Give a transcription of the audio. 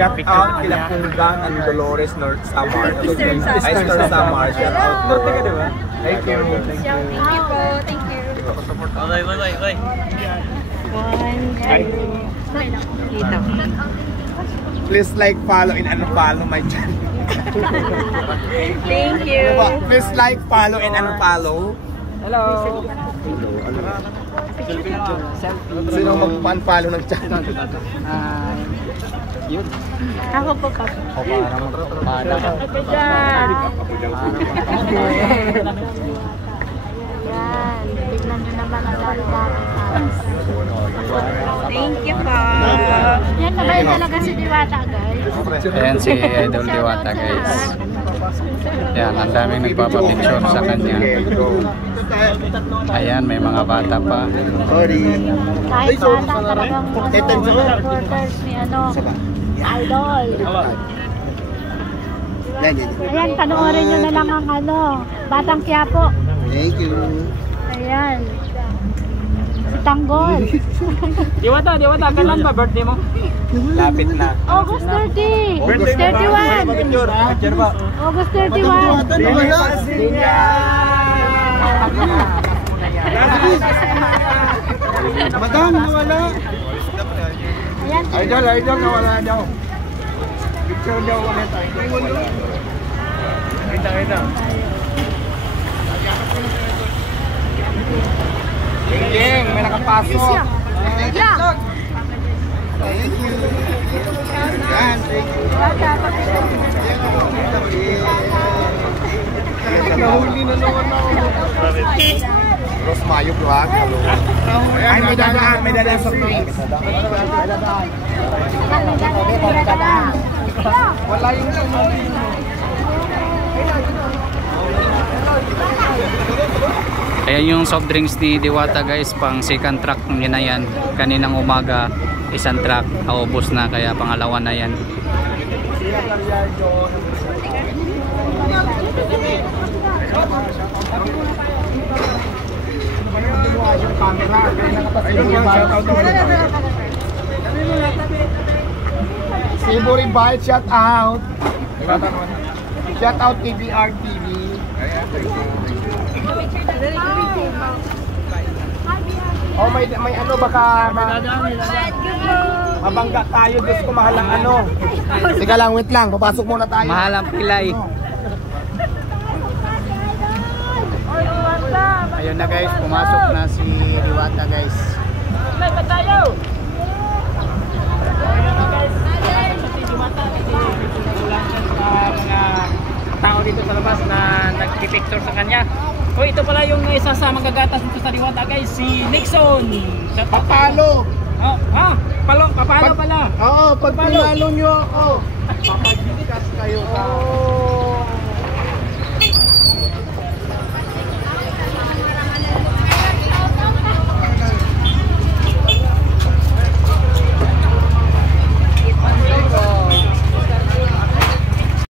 Shout out kila Punggang and Dolores North Samar. Ay, Star Samar. Shout out po. Thank you. Thank you po. Thank you. Bye. Please like, follow, and unfollow my channel. Thank you. Please like, follow, and unfollow. Hello. Sino mag-unfollow ng channel? Yun. Ako po ka. O para Ito dyan. Yan. Tignan nyo naman ang dami-dami. Thank you po. Yan na ba yung talaga si Diwata, guys? Ayan si Idol Diwata, guys. Yan, ang daming nagpapapicture sa kanya. Ayan, may mga bata pa. Kahit bata talagang supporters ni Idol. Ayan, panoorin nyo na lang ang Batang Quiapo. Thank you. Ayan. Si Tanggol. Diwata, kailan ba birthday mo? Lapit na. August 30. August 31. August 31. Madam, nawala. Ayan. Idol, nawala daw. Picture daw ulit. Kita. Geng, may nakapasok. Thank you. Yan, thank you. Nahuli na naman ako. Rose Mayo vlog. Ay, may dadaan sa drinks. Wala yung Ayan yung soft drinks ni Diwata, guys, pang second truck niya na yan. Kaninang umaga, isang truck, naubos na, kaya pangalawa na yan. Sibori Bite, shout out. Shout out TBR TV. Oh, may baka mabangga tayo. Diyos ko, mahal ang Teka lang, wait lang. Papasok muna tayo. Mahal ang pilay. Ayun na, guys, pumasok na si Diwata, guys. Live tayo. Mga tao dito sa labas na nagpipicture sa kanya. O, ito pala yung isa sa magagatas dito sa Diwata, guys, si Nixon. Papalo. Oh, papalo pala. Oo, pag pinalo nyo ako, papagdikas kayo.